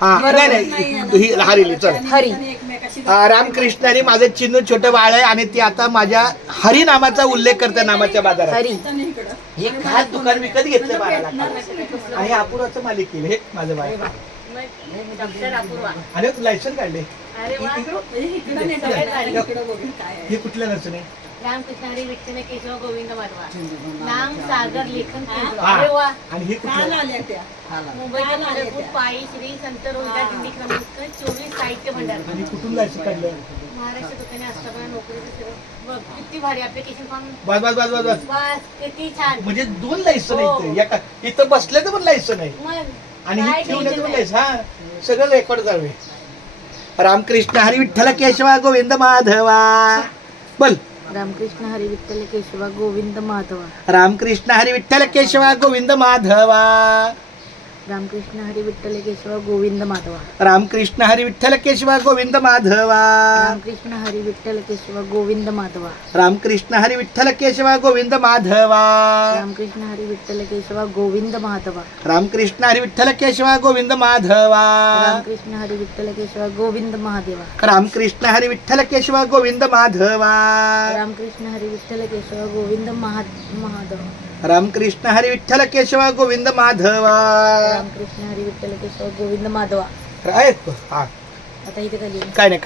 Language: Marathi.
हा नाही ही हरिली चल हरी. रामकृष्ण आणि माझं चिन्ह छोटं बाळ आहे आणि ती आता माझ्या हरी नामाचा उल्लेख करते नामाच्या बाजारात. हरी. हे खास दुकान विकत घेतलं 12 लाखाचं आणि अपूर्वाचं मालिक केलं हे माझं बाळ. अरे तू लायसन काढले हे कुठल्या नर्सरी आहे? रामकृष्ण हरी विठ्ठल केशव गोविंद माधवा नाम सागर लेखन केंद्र. हा. अरे वा. आणि हे कुठलं मुंबईच्या पंढरपूर पायी श्री संत रोहिदास दिंडी क्रमांक 24 साहित्य भंडार. आणि कुठून लायसन काढलं? महाराष्ट्र दुकाने असताना नोकरीचं सर्व बघ किती भारी ऍप्लिकेशन फॉर्म. बस बस बस बस बस बस किती छान. म्हणजे 2 लायसन आहेत इथं बसल्याचं पण लायसन आहे मग आणि काय हे ठेवण्याचं पण टेन्शन लायसन. हा सगळं रेकॉर्ड चालू आहे. रामकृष्ण हरी विठ्ठल केशवा गोविंद माधवा बोल. रामकृष्ण हरी विठ्ठल केशवा गोविंद माधवा. रामकृष्ण हरी विठ्ठल केशवा गोविंद माधवा. रामकृष्ण हरी विठ्ठल केशवा गोविंद माधवा. रामकृष्ण हरी विठ्ठल केशवा गोविंद माधवा. रामकृष्ण हरी विठ्ठल केशवा गोविंद माधवा. रामकृष्ण हरी विठ्ठल केशवा गोविंद माधवा. रामकृष्ण हरी विठ्ठल केशवा गोविंद माधवा. रामकृष्ण हरी विठ्ठल केशवा गोविंद माधवा. रामकृष्ण हरी विठ्ठल केशवा गोविंद महादेवा. रामकृष्ण हरी विठ्ठल केशवा गोविंद माधवा. रामकृष्ण हरी विठ्ठल केशवा गोविंद महादेवा. रामकृष्ण हरी विठ्ठल केशवा गोविंद माधवा. रामकृष्ण हरी विठ्ठल केशवा गोविंद माधवा. काय? हा आता इथे खाली काय नाही